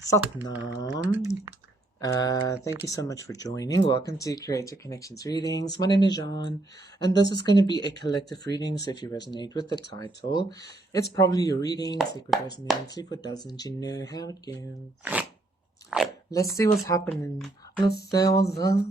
Satnam. Thank you so much for joining. Welcome to Creator Connections Readings. My name is John, and this is going to be a collective reading. So if you resonate with the title, it's probably your reading. Take what resonates, leave what doesn't. You know how it goes. Let's see what's happening. Let's see what's up.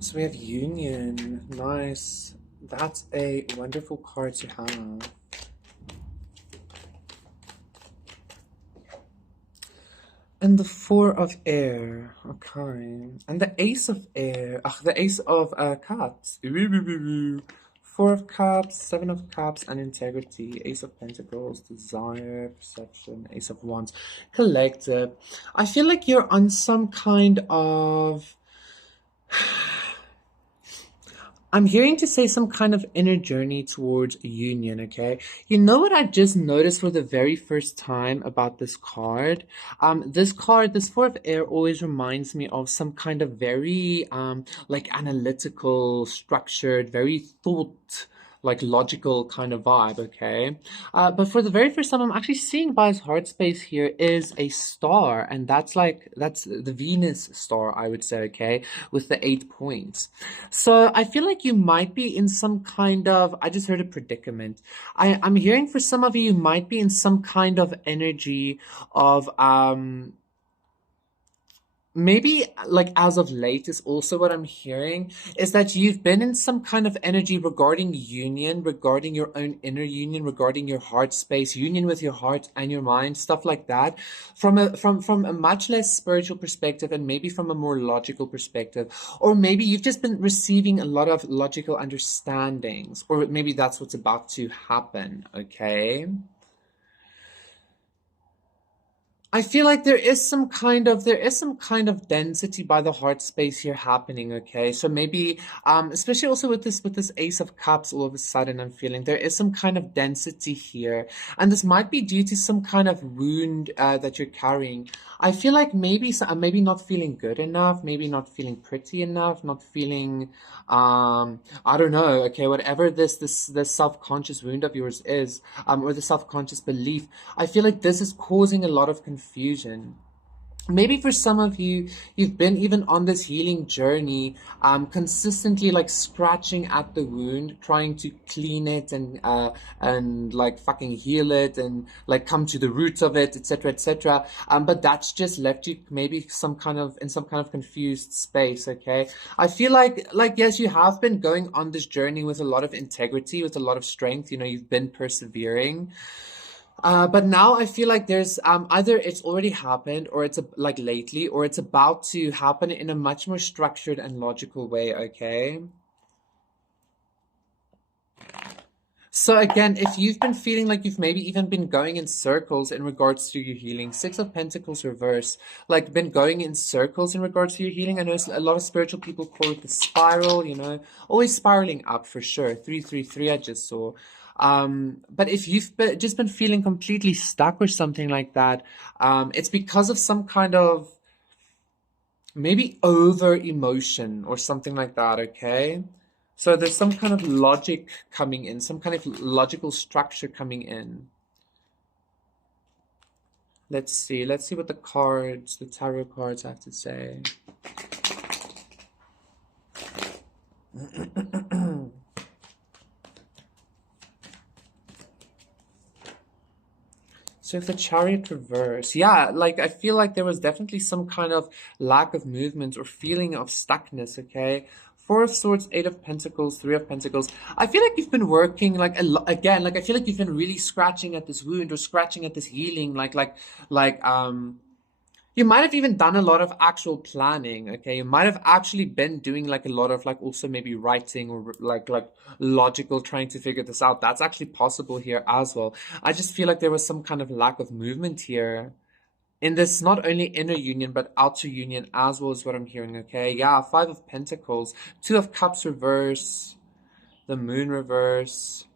So we have Union. Nice. That's a wonderful card to have. And the Four of Air. Okay. And the Ace of Air. The Ace of Cups. Four of Cups, Seven of Cups, and Integrity. Ace of Pentacles, Desire, Perception, Ace of Wands, Collective. I feel like you're on some kind of... I'm hearing to say some kind of inner journey towards union, okay? You know what I just noticed for the very first time about this card? This card, this Four of Air, always reminds me of some kind of very, like analytical, structured, very thought, like logical kind of vibe, okay? But for the very first time, I'm actually seeing by his heart space here is a star, and that's the Venus star, I would say, okay, with the 8 points. So I feel like you might be in some kind of, I just heard a predicament. I'm hearing for some of you, you might be in some kind of energy of, maybe like as of late is also what I'm hearing, is that you've been in some kind of energy regarding union, regarding your own inner union, regarding your heart space, union with your heart and your mind, stuff like that, from a much less spiritual perspective and maybe from a more logical perspective. Or maybe you've just been receiving a lot of logical understandings, or maybe that's what's about to happen, okay? I feel like there is some kind of density by the heart space here happening, okay? So maybe especially also with this Ace of Cups, all of a sudden I'm feeling there is some kind of density here. And this might be due to some kind of wound that you're carrying. I feel like maybe not feeling good enough, maybe not feeling pretty enough, not feeling I don't know, okay, whatever this self-conscious wound of yours is, or the self-conscious belief, I feel like this is causing a lot of confusion. Maybe for some of you, you've been even on this healing journey, consistently like scratching at the wound, trying to clean it and like fucking heal it and like come to the roots of it, etc., etc. But that's just left you maybe in some kind of confused space. Okay, I feel like yes, you have been going on this journey with a lot of integrity, with a lot of strength. You know, you've been persevering. But now I feel like there's either it's already happened or it's like lately or it's about to happen in a much more structured and logical way, okay? So again, if you've been feeling like you've maybe even been going in circles in regards to your healing, Six of Pentacles reverse, like been going in circles in regards to your healing. I know a lot of spiritual people call it the spiral, you know, always spiraling up for sure. 333 I just saw. But if you've just been feeling completely stuck or something like that, it's because of some kind of maybe over emotion or something like that, okay? So there's some kind of logic coming in, some kind of logical structure coming in. Let's see what the tarot cards have to say. So if the Chariot reverse, yeah, like I feel like there was definitely some kind of lack of movement or feeling of stuckness, okay? Four of Swords, Eight of Pentacles, Three of Pentacles. I feel like you've been working like again, like I feel like you've been really scratching at this wound or scratching at this healing, like you might have even done a lot of actual planning, okay? You might have actually been doing like a lot of like also maybe writing or like logical trying to figure this out. That's actually possible here as well. I just feel like there was some kind of lack of movement here in this not only inner union but outer union as well, is what I'm hearing, okay? Yeah, Five of Pentacles, Two of Cups reverse, the Moon reverse.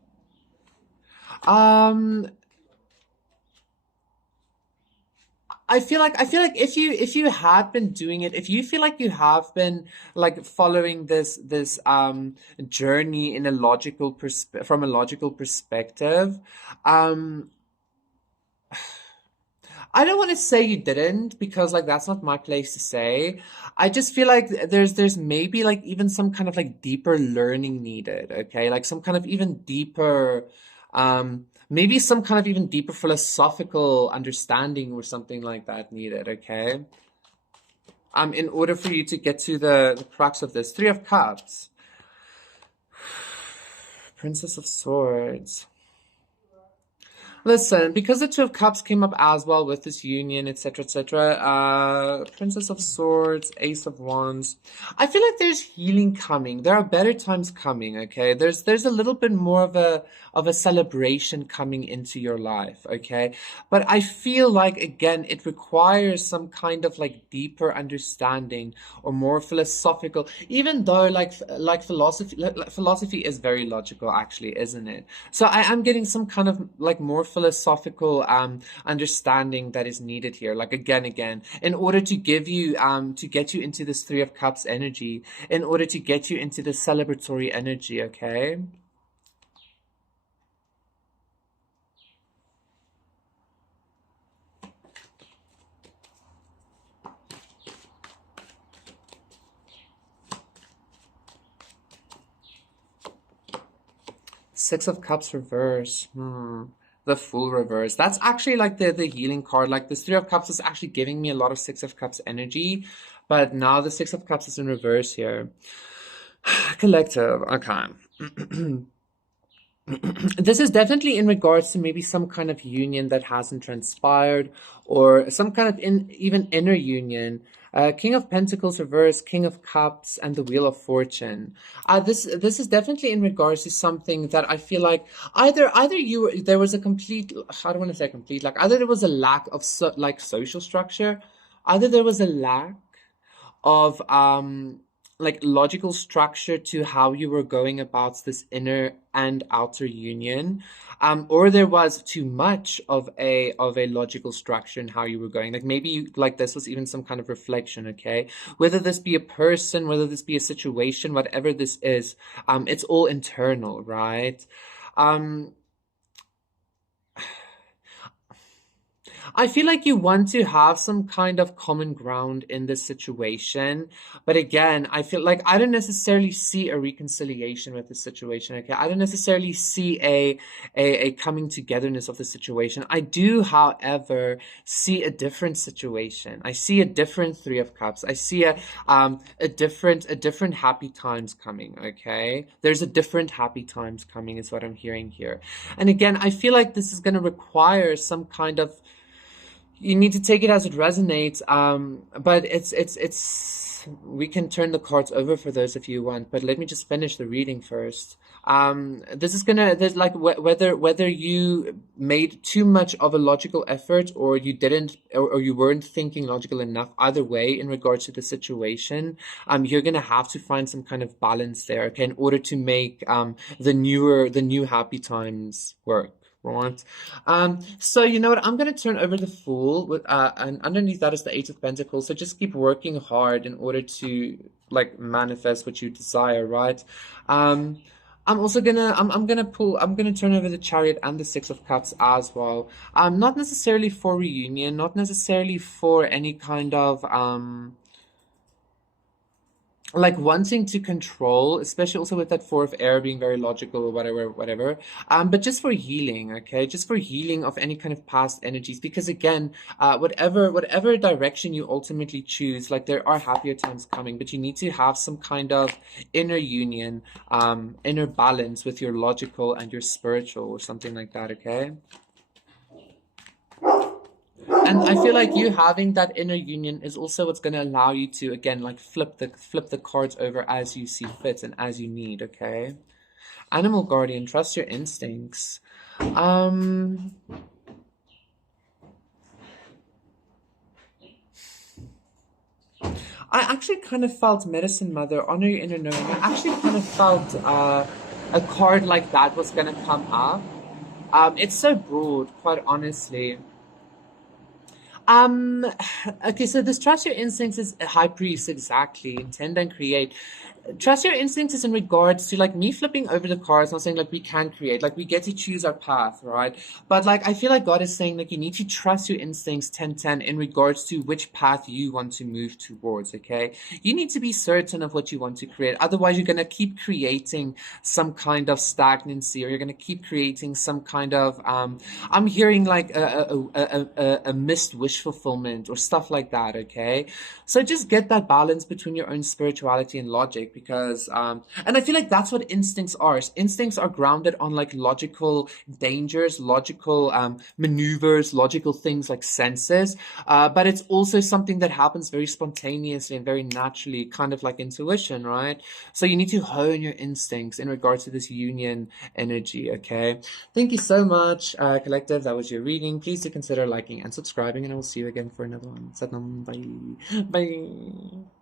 Um I feel like if you had been doing it, if you feel like you have been like following this journey in a logical from a logical perspective, um I don't want to say you didn't because like that's not my place to say. I just feel like there's maybe like even some kind of like deeper learning needed, okay? Like some kind of even deeper maybe some kind of even deeper philosophical understanding or something like that needed, okay? In order for you to get to the crux of this. Three of Cups. Princess of Swords. Listen, because the Two of Cups came up as well with this union, etc., etc. Princess of Swords, Ace of Wands. I feel like there's healing coming. There are better times coming. Okay, there's a little bit more of a celebration coming into your life. Okay, but I feel like again it requires some kind of like deeper understanding or more philosophical. Even though like philosophy is very logical, actually, isn't it? So I am getting some kind of like more philosophical understanding that is needed here. Like again, in order to give you to get you into this Three of Cups energy, in order to get you into this celebratory energy, okay? Six of Cups reverse. The Fool reverse. That's actually like the healing card. Like this Three of Cups is actually giving me a lot of Six of Cups energy, but now the Six of Cups is in reverse here. Collective. Okay. This is definitely in regards to maybe some kind of union that hasn't transpired, or some kind of even inner union. King of Pentacles reverse, King of Cups, and the Wheel of Fortune. This is definitely in regards to something that I feel like either there was a complete, how do I want to say complete, like either there was a lack of like social structure, either there was a lack of like logical structure to how you were going about this inner and outer union, or there was too much of a logical structure in how you were going. Like maybe like this was even some kind of reflection, okay? Whether this be a person, whether this be a situation, whatever this is, it's all internal, right? um I feel like you want to have some kind of common ground in this situation. But again, I feel like I don't necessarily see a reconciliation with the situation. Okay. I don't necessarily see a coming togetherness of the situation. I do, however, see a different situation. I see a different Three of Cups. I see a different happy times coming. Okay. There's a different happy times coming is what I'm hearing here. And again, I feel like this is going to require some kind of, you need to take it as it resonates. But it's we can turn the cards over for those if you want, but let me just finish the reading first. This is gonna, there's like whether you made too much of a logical effort or you didn't, or you weren't thinking logical enough, either way in regards to the situation, you're gonna have to find some kind of balance there, okay, in order to make the new happy times work. Right. So you know what? I'm gonna turn over the Fool with and underneath that is the Eight of Pentacles. So just keep working hard in order to like manifest what you desire, right? I'm also gonna I'm gonna turn over the Chariot and the Six of Cups as well. Not necessarily for reunion, not necessarily for any kind of like wanting to control, especially also with that Four of Air being very logical or whatever. But just for healing, okay, just for healing of any kind of past energies, because again, whatever direction you ultimately choose, like there are happier times coming, but you need to have some kind of inner union, inner balance with your logical and your spiritual or something like that, okay? And I feel like you having that inner union is also what's going to allow you to again like flip the cards over as you see fit and as you need, okay? Animal guardian, trust your instincts. I actually kind of felt Medicine Mother, honor your inner knowing. I actually kind of felt a card like that was going to come up. It's so broad, quite honestly. Um, okay, so this trust your instincts is high priest, exactly. Intend and create. Trust your instincts is in regards to like me flipping over the cards, not saying like we can create, like we get to choose our path, right? But like I feel like God is saying like you need to trust your instincts 10-10 in regards to which path you want to move towards, okay? You need to be certain of what you want to create. Otherwise, you're gonna keep creating some kind of stagnancy, or you're gonna keep creating some kind of I'm hearing like a missed wish fulfillment or stuff like that, okay? So just get that balance between your own spirituality and logic because and I feel like that's what instincts are. Instincts are grounded on like logical dangers, logical maneuvers, logical things like senses. But it's also something that happens very spontaneously and very naturally, kind of like intuition, right? So you need to hone your instincts in regards to this union energy, okay? Thank you so much, Collective. That was your reading. Please do consider liking and subscribing, and I will see you again for another one. Satnam. Bye. Bye.